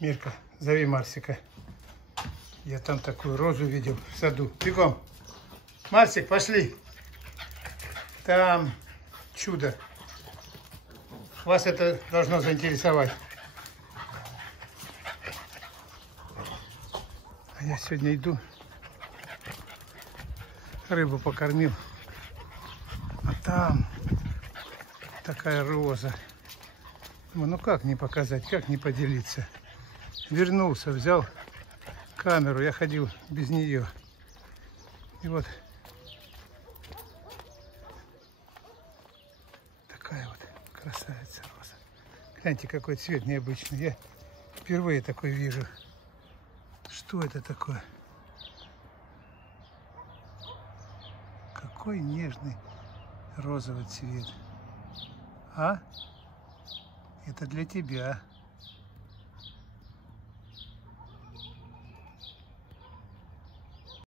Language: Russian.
Мирка, зови Марсика. Я там такую розу видел в саду. Бегом. Марсик, пошли. Там чудо. Вас это должно заинтересовать. А я сегодня иду. Рыбу покормил. А там такая роза. Ну как не показать, как не поделиться. Вернулся, взял камеру. Я ходил без нее. И вот такая вот красавица роза. Гляньте, какой цвет необычный. Я впервые такой вижу. Что это такое? Какой нежный розовый цвет. А? Это для тебя.